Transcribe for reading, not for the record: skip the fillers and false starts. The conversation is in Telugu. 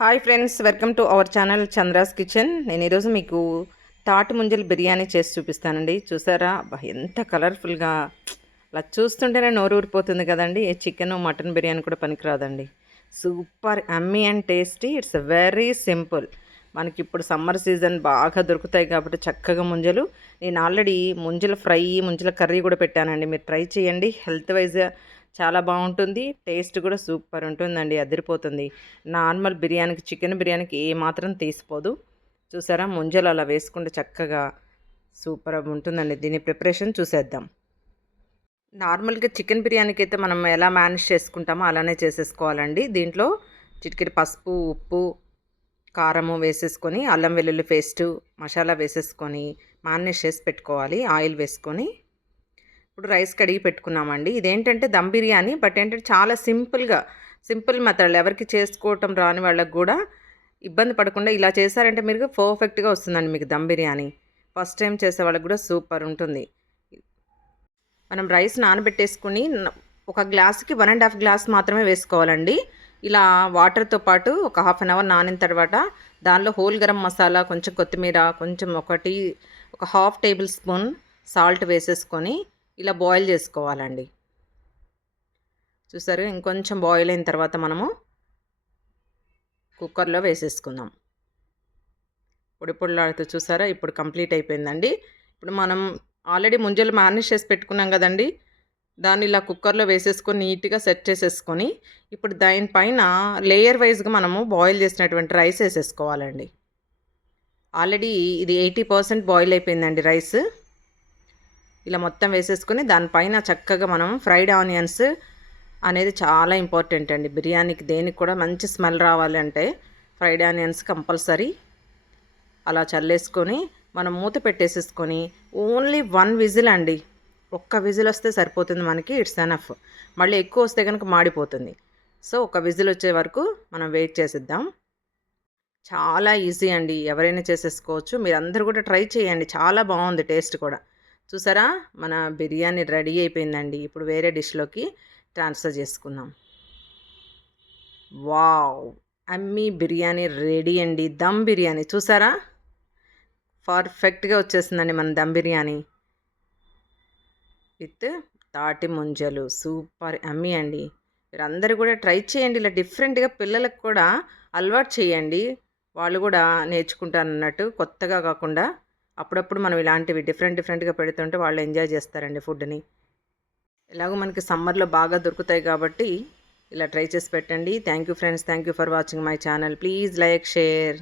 Hi friends, welcome to our channel Chandra's kitchen. నేను ఈరోజు మీకు తాటి ముంజలు బిర్యానీ చేసి చూపిస్తానండి. చూసారా ఎంత కలర్ఫుల్గా, అలా చూస్తుంటేనే నోరు ఊరిపోతుంది కదండి. చికెన్ మటన్ బిర్యానీ కూడా పనికిరాదండి. సూపర్ అమ్మీ and tasty. It's very simple. మనకి ఇప్పుడు సమ్మర్ సీజన్ బాగా దొరుకుతాయి కాబట్టి చక్కగా ముంజలు. నేను ఆల్రెడీ ముంజల ఫ్రై, ముంజల కర్రీ కూడా పెట్టానండి. మీరు ట్రై చేయండి. హెల్త్ వైజ్ చాలా బాగుంటుంది. టేస్ట్ కూడా సూపర్ ఉంటుందండి, అదిరిపోతుంది. నార్మల్ బిర్యానీకి, చికెన్ బిర్యానీకి ఏ మాత్రం తీసిపోదు. చూసారా, ముంజలు అలా వేసుకుంటే చక్కగా సూపర్ ఉంటుందండి. దీని ప్రిపరేషన్ చూసేద్దాం. నార్మల్గా చికెన్ బిర్యానీకి అయితే మనం ఎలా మేనేజ్ చేసుకుంటామో అలానే చేసేసుకోవాలండి. దీంట్లో చిటికెడు పసుపు, ఉప్పు, కారము వేసేసుకొని, అల్లం వెల్లుల్లి పేస్టు, మసాలా వేసేసుకొని మేనేజ్ చేసి పెట్టుకోవాలి. ఆయిల్ వేసుకొని ఇప్పుడు రైస్ కడిగి పెట్టుకున్నామండి. ఇదేంటంటే దమ్ బిర్యానీ, బట్ ఏంటంటే చాలా సింపుల్ మెథడ్. ఎవరికి చేసుకోవటం రాని వాళ్ళకి కూడా ఇబ్బంది పడకుండా ఇలా చేశారంటే మీరు పర్ఫెక్ట్గా వస్తుందండి మీకు దమ్ బిర్యానీ. ఫస్ట్ టైం చేసే వాళ్ళకి కూడా సూపర్ ఉంటుంది. మనం రైస్ నానబెట్టేసుకుని ఒక గ్లాస్కి 1.5 గ్లాస్ మాత్రమే వేసుకోవాలండి. ఇలా వాటర్తో పాటు ఒక హాఫ్ అన్ అవర్ నానిన తర్వాత దానిలో హోల్ గరం మసాలా, కొంచెం కొత్తిమీర, కొంచెం ఒక హాఫ్ టేబుల్ స్పూన్ సాల్ట్ వేసేసుకొని ఇలా బాయిల్ చేసుకోవాలండి. చూసారు, ఇంకొంచెం బాయిల్ అయిన తర్వాత మనము కుక్కర్లో వేసేసుకుందాం. పొడిలాడుతూ చూసారా, ఇప్పుడు కంప్లీట్ అయిపోయిందండి. ఇప్పుడు మనం ఆల్రెడీ ముంజలు మ్యారినేట్ చేసి పెట్టుకున్నాం కదండి, దాన్ని ఇలా కుక్కర్లో వేసేసుకొని నీట్గా సెట్ చేసేసుకొని ఇప్పుడు దానిపైన లేయర్ వైజ్గా మనము బాయిల్ చేసినటువంటి రైస్ వేసేసుకోవాలండి. ఆల్రెడీ ఇది 80% బాయిల్ అయిపోయిందండి రైస్. ఇలా మొత్తం వేసేసుకొని దానిపైన చక్కగా మనం ఫ్రైడ్ ఆనియన్స్ అనేది చాలా ఇంపార్టెంట్ అండి. బిర్యానీకి దేనికి కూడా మంచి స్మెల్ రావాలంటే ఫ్రైడ్ ఆనియన్స్ కంపల్సరీ. అలా చల్లేసుకొని మనం మూత పెట్టేసేసుకొని ఓన్లీ 1 విజిల్ అండి. ఒక్క విజిల్ వస్తే సరిపోతుంది మనకి. It's enough. మళ్ళీ ఎక్కువ వస్తే కనుక మాడిపోతుంది. సో ఒక విజిల్ వచ్చే వరకు మనం వెయిట్ చేసేద్దాం. చాలా ఈజీ అండి, ఎవరైనా చేసేసుకోవచ్చు. మీరందరూ కూడా ట్రై చేయండి, చాలా బాగుంది టేస్ట్ కూడా. చూసారా, మన బిర్యానీ రెడీ అయిపోయిందండి. ఇప్పుడు వేరే డిష్లోకి ట్రాన్స్ఫర్ చేసుకుందాం. వావ్, అమ్మీ బిర్యానీ రెడీ అండి. దమ్ బిర్యానీ చూసారా, పర్ఫెక్ట్గా వచ్చేసిందండి మన దమ్ బిర్యానీ విత్ తాటి ముంజలు. సూపర్ అమ్మీ అండి. మీరందరూ కూడా ట్రై చేయండి. ఇలా డిఫరెంట్గా పిల్లలకు కూడా అలవాటు చేయండి. వాళ్ళు కూడా నేర్చుకుంటారన్నట్టు, కొత్తగా కాకుండా అప్పుడప్పుడు మనం ఇలాంటివి డిఫరెంట్గా పెడుతుంటే వాళ్ళు ఎంజాయ్ చేస్తారండి ఫుడ్ని. ఎలాగో మనకి సమ్మర్లో బాగా దొరుకుతాయి కాబట్టి ఇలా ట్రై చేసి పెట్టండి. Thank you friends, thank you for watching my channel. Please like, share.